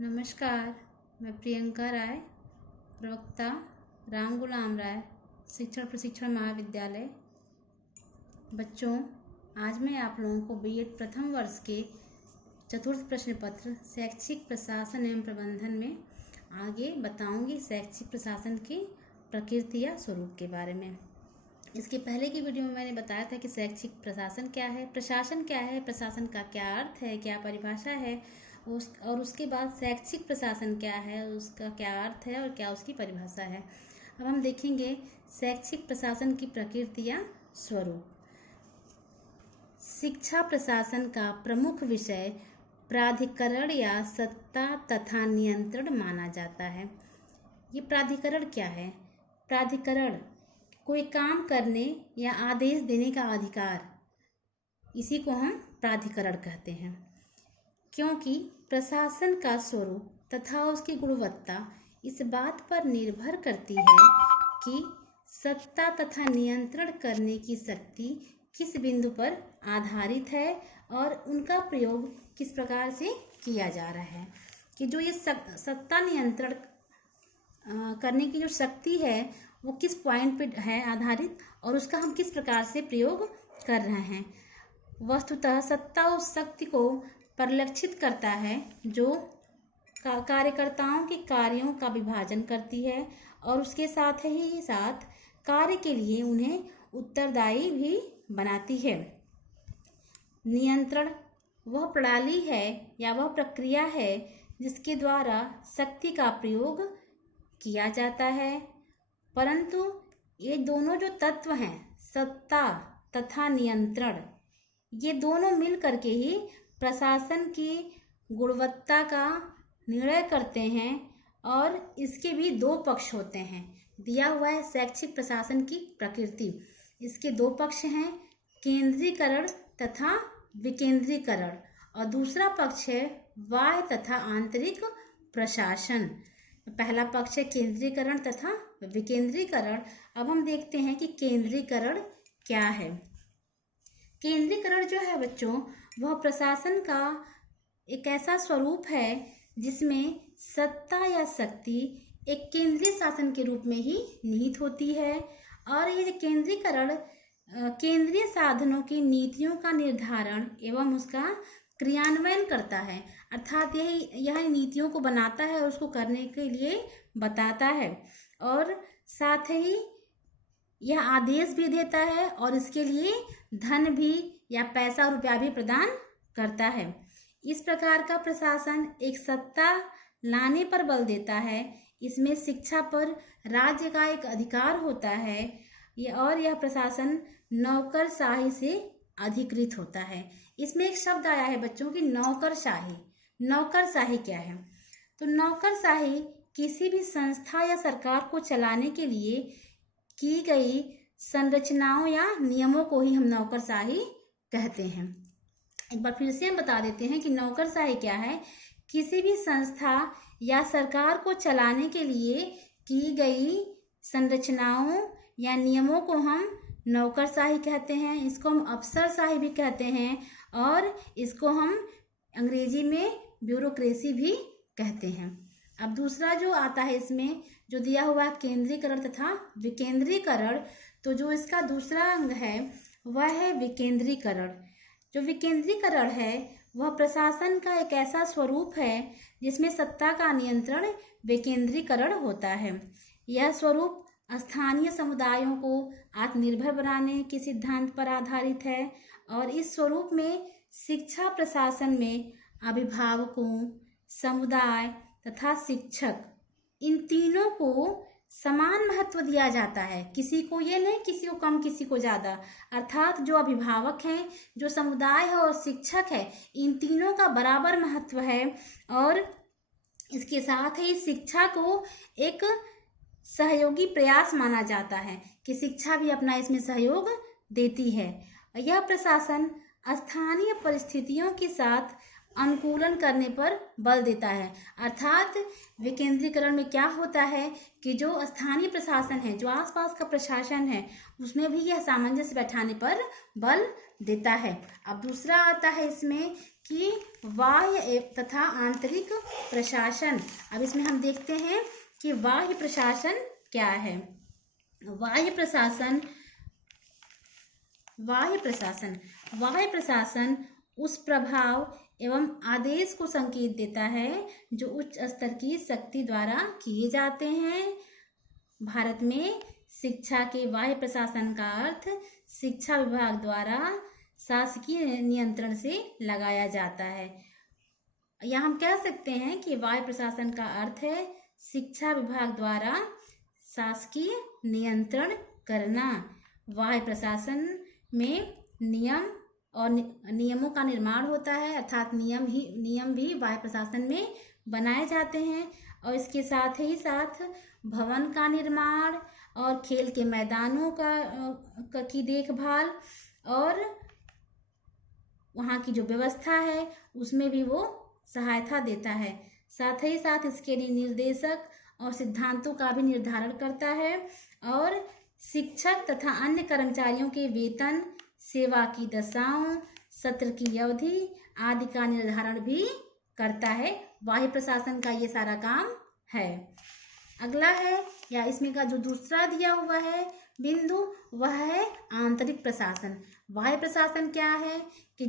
नमस्कार। मैं प्रियंका राय, प्रवक्ता राम गुलाम राय शिक्षण प्रशिक्षण महाविद्यालय। बच्चों, आज मैं आप लोगों को बीएड प्रथम वर्ष के चतुर्थ प्रश्न पत्र शैक्षिक प्रशासन एवं प्रबंधन में आगे बताऊंगी शैक्षिक प्रशासन की प्रकृति या स्वरूप के बारे में। इसके पहले की वीडियो में मैंने बताया था कि शैक्षिक प्रशासन क्या है, प्रशासन क्या है, प्रशासन का क्या अर्थ है, क्या परिभाषा है, और उसके बाद शैक्षिक प्रशासन क्या है, उसका क्या अर्थ है और क्या उसकी परिभाषा है। अब हम देखेंगे शैक्षिक प्रशासन की प्रकृति या स्वरूप। शिक्षा प्रशासन का प्रमुख विषय प्राधिकरण या सत्ता तथा नियंत्रण माना जाता है। ये प्राधिकरण क्या है? प्राधिकरण कोई काम करने या आदेश देने का अधिकार, इसी को हम प्राधिकरण कहते हैं। क्योंकि प्रशासन का स्वरूप तथा उसकी गुणवत्ता इस बात पर निर्भर करती है कि सत्ता तथा नियंत्रण करने की शक्ति किस बिंदु पर आधारित है और उनका प्रयोग किस प्रकार से किया जा रहा है। कि जो ये सत्ता नियंत्रण करने की जो शक्ति है वो किस पॉइंट पे है आधारित और उसका हम किस प्रकार से प्रयोग कर रहे हैं। वस्तुतः सत्ता उस शक्ति को परिलक्षित करता है जो कार्यकर्ताओं के कार्यों का विभाजन करती है और उसके साथ ही साथ कार्य के लिए उन्हें उत्तरदायी भी बनाती है। नियंत्रण वह प्रणाली है या वह प्रक्रिया है जिसके द्वारा शक्ति का प्रयोग किया जाता है। परंतु ये दोनों जो तत्व हैं, सत्ता तथा नियंत्रण, ये दोनों मिल करके ही प्रशासन की गुणवत्ता का निर्णय करते हैं और इसके भी दो पक्ष होते हैं। दिया हुआ है शैक्षिक प्रशासन की प्रकृति, इसके दो पक्ष हैं, केंद्रीकरण तथा विकेंद्रीकरण, और दूसरा पक्ष है बाह्य तथा आंतरिक प्रशासन। पहला पक्ष है केंद्रीकरण तथा विकेंद्रीकरण। अब हम देखते हैं कि केंद्रीकरण क्या है। केंद्रीकरण जो है बच्चों, वह प्रशासन का एक ऐसा स्वरूप है जिसमें सत्ता या शक्ति एक केंद्रीय शासन के रूप में ही निहित होती है और ये केंद्रीकरण केंद्रीय साधनों की नीतियों का निर्धारण एवं उसका क्रियान्वयन करता है। अर्थात यह नीतियों को बनाता है और उसको करने के लिए बताता है और साथ ही यह आदेश भी देता है और इसके लिए धन भी या पैसा रुपया भी प्रदान करता है। इस प्रकार का प्रशासन एक सत्ता लाने पर बल देता है। इसमें शिक्षा पर राज्य का एक अधिकार होता है और यह प्रशासन नौकरशाही से अधिकृत होता है। इसमें एक शब्द आया है बच्चों की नौकरशाही। नौकरशाही क्या है? तो नौकरशाही किसी भी संस्था या सरकार को चलाने के लिए की गई संरचनाओं या नियमों को ही हम नौकरशाही कहते हैं। एक बार फिर से हम बता देते हैं कि नौकरशाही क्या है। किसी भी संस्था या सरकार को चलाने के लिए की गई संरचनाओं या नियमों को हम नौकरशाही कहते हैं। इसको हम अफसरशाही भी कहते हैं और इसको हम अंग्रेजी में ब्यूरोक्रेसी भी कहते हैं। अब दूसरा जो आता है इसमें जो दिया हुआ है केंद्रीकरण तथा विकेंद्रीकरण, तो जो इसका दूसरा अंग है वह है विकेंद्रीकरण। जो विकेंद्रीकरण है वह प्रशासन का एक ऐसा स्वरूप है जिसमें सत्ता का नियंत्रण विकेंद्रीकरण होता है। यह स्वरूप स्थानीय समुदायों को आत्मनिर्भर बनाने के सिद्धांत पर आधारित है और इस स्वरूप में शिक्षा प्रशासन में अभिभावकों, समुदाय तथा शिक्षक, इन तीनों को समान महत्व दिया जाता है। किसी को ये नहीं, किसी को कम, किसी को ज़्यादा। अर्थात जो अभिभावक हैं, जो समुदाय है और शिक्षक है, इन तीनों का बराबर महत्व है और इसके साथ ही शिक्षा को एक सहयोगी प्रयास माना जाता है कि शिक्षा भी अपना इसमें सहयोग देती है। यह प्रशासन स्थानीय परिस्थितियों के साथ अनुकूलन करने पर बल देता है। अर्थात विकेंद्रीकरण में क्या होता है कि जो स्थानीय प्रशासन है, जो आसपास का प्रशासन है, उसमें भी यह सामंजस्य बैठाने पर बल देता है। अब दूसरा आता है इसमें कि बाह्य तथा आंतरिक प्रशासन। अब इसमें हम देखते हैं कि बाह्य प्रशासन क्या है। बाह्य प्रशासन उस प्रभाव एवं आदेश को संकेत देता है जो उच्च स्तर की शक्ति द्वारा किए जाते हैं। भारत में शिक्षा के बाह्य प्रशासन का अर्थ शिक्षा विभाग द्वारा शासकीय नियंत्रण से लगाया जाता है। या हम कह सकते हैं कि बाह्य प्रशासन का अर्थ है शिक्षा विभाग द्वारा शासकीय नियंत्रण करना। बाह्य प्रशासन में नियम और नियमों का निर्माण होता है, अर्थात नियम भी बाह्य प्रशासन में बनाए जाते हैं। और इसके साथ ही साथ भवन का निर्माण और खेल के मैदानों की देखभाल और वहाँ की जो व्यवस्था है उसमें भी वो सहायता देता है। साथ ही साथ इसके लिए निर्देशक और सिद्धांतों का भी निर्धारण करता है और शिक्षक तथा अन्य कर्मचारियों के वेतन, सेवा की दशाओं, सत्र की अवधि आदि का निर्धारण भी करता है। बाह्य प्रशासन का ये सारा काम है। अगला है या इसमें का जो दूसरा दिया हुआ है बिंदु वह है आंतरिक प्रशासन। बाह्य प्रशासन क्या है कि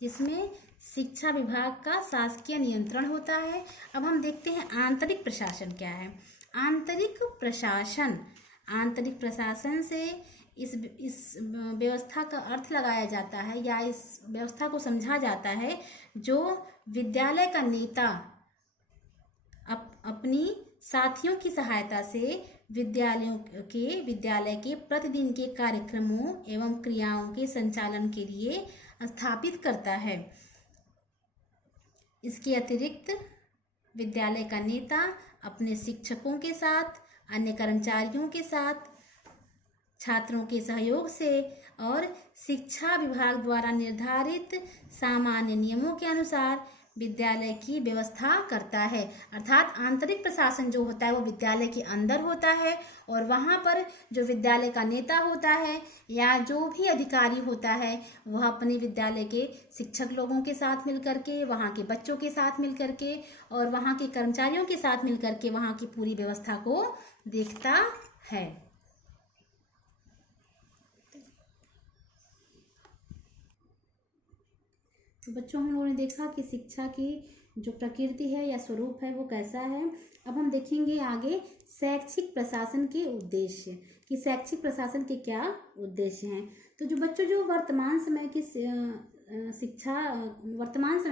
जिसमें शिक्षा विभाग का शासकीय नियंत्रण होता है। अब हम देखते हैं आंतरिक प्रशासन क्या है। आंतरिक प्रशासन से इस व्यवस्था का अर्थ लगाया जाता है या इस व्यवस्था को समझा जाता है जो विद्यालय का नेता अपनी साथियों की सहायता से विद्यालय के प्रतिदिन के कार्यक्रमों एवं क्रियाओं के संचालन के लिए स्थापित करता है। इसके अतिरिक्त विद्यालय का नेता अपने शिक्षकों के साथ, अन्य कर्मचारियों के साथ, छात्रों के सहयोग से और शिक्षा विभाग द्वारा निर्धारित सामान्य नियमों के अनुसार विद्यालय की व्यवस्था करता है। अर्थात आंतरिक प्रशासन जो होता है वो विद्यालय के अंदर होता है और वहाँ पर जो विद्यालय का नेता होता है या जो भी अधिकारी होता है वह अपने विद्यालय के शिक्षक लोगों के साथ मिलकर के, वहाँ के बच्चों के साथ मिलकर के और वहाँ के कर्मचारियों के साथ मिलकर के वहाँ की पूरी व्यवस्था को देखता है। तो बच्चों हम लोगों ने देखा कि शिक्षा की जो प्रकृति है या स्वरूप है वो कैसा है। अब हम देखेंगे आगे शैक्षिक प्रशासन के उद्देश्य कि शैक्षिक प्रशासन के क्या उद्देश्य हैं। तो जो बच्चों जो वर्तमान समय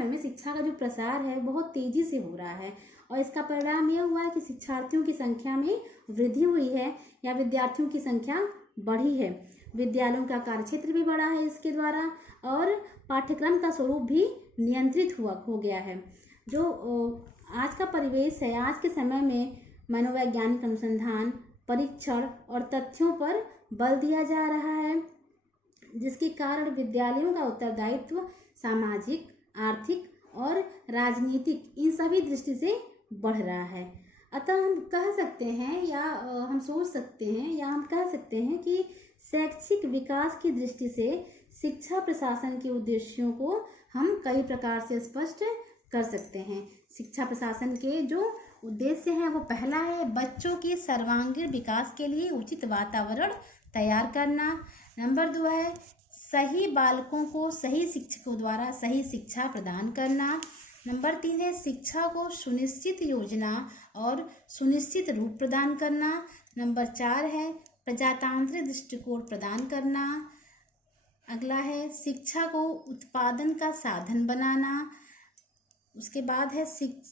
में शिक्षा का जो प्रसार है बहुत तेजी से हो रहा है और इसका परिणाम यह हुआ है कि शिक्षार्थियों की संख्या में वृद्धि हुई है या विद्यार्थियों की संख्या बढ़ी है। विद्यालयों का कार्यक्षेत्र भी बढ़ा है इसके द्वारा और पाठ्यक्रम का स्वरूप भी नियंत्रित हो गया है। जो आज का परिवेश है, आज के समय में मनोवैज्ञानिक अनुसंधान, परीक्षण और तथ्यों पर बल दिया जा रहा है, जिसके कारण विद्यालयों का उत्तरदायित्व सामाजिक, आर्थिक और राजनीतिक इन सभी दृष्टि से बढ़ रहा है। अतः हम कह सकते हैं या हम सोच सकते हैं या हम कह सकते हैं कि शैक्षिक विकास की दृष्टि से शिक्षा प्रशासन के उद्देश्यों को हम कई प्रकार से स्पष्ट कर सकते हैं। शिक्षा प्रशासन के जो उद्देश्य हैं वो पहला है बच्चों के सर्वांगीण विकास के लिए उचित वातावरण तैयार करना। नंबर 2 है सही बालकों को सही शिक्षकों द्वारा सही शिक्षा प्रदान करना। नंबर 3 है शिक्षा को सुनिश्चित योजना और सुनिश्चित रूप प्रदान करना। नंबर 4 है प्रजातांत्रिक दृष्टिकोण प्रदान करना। अगला है शिक्षा को उत्पादन का साधन बनाना। उसके बाद है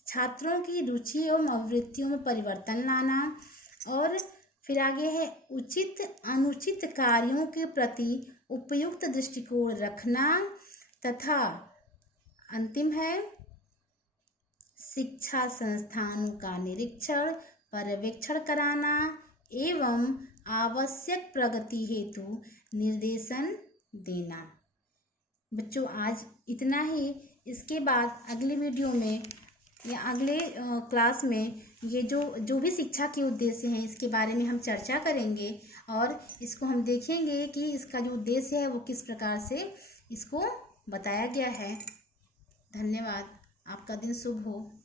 छात्रों की रुचि एवं आवृत्तियों में परिवर्तन लाना। और फिर आगे है उचित अनुचित कार्यों के प्रति उपयुक्त दृष्टिकोण रखना। तथा अंतिम है शिक्षा संस्थानों का निरीक्षण पर्यवेक्षण कराना एवं आवश्यक प्रगति हेतु निर्देशन देना। बच्चों आज इतना ही। इसके बाद अगले वीडियो में या अगले क्लास में ये जो भी शिक्षा के उद्देश्य हैं इसके बारे में हम चर्चा करेंगे और इसको हम देखेंगे कि इसका जो उद्देश्य है वो किस प्रकार से इसको बताया गया है। धन्यवाद। आपका दिन शुभ हो।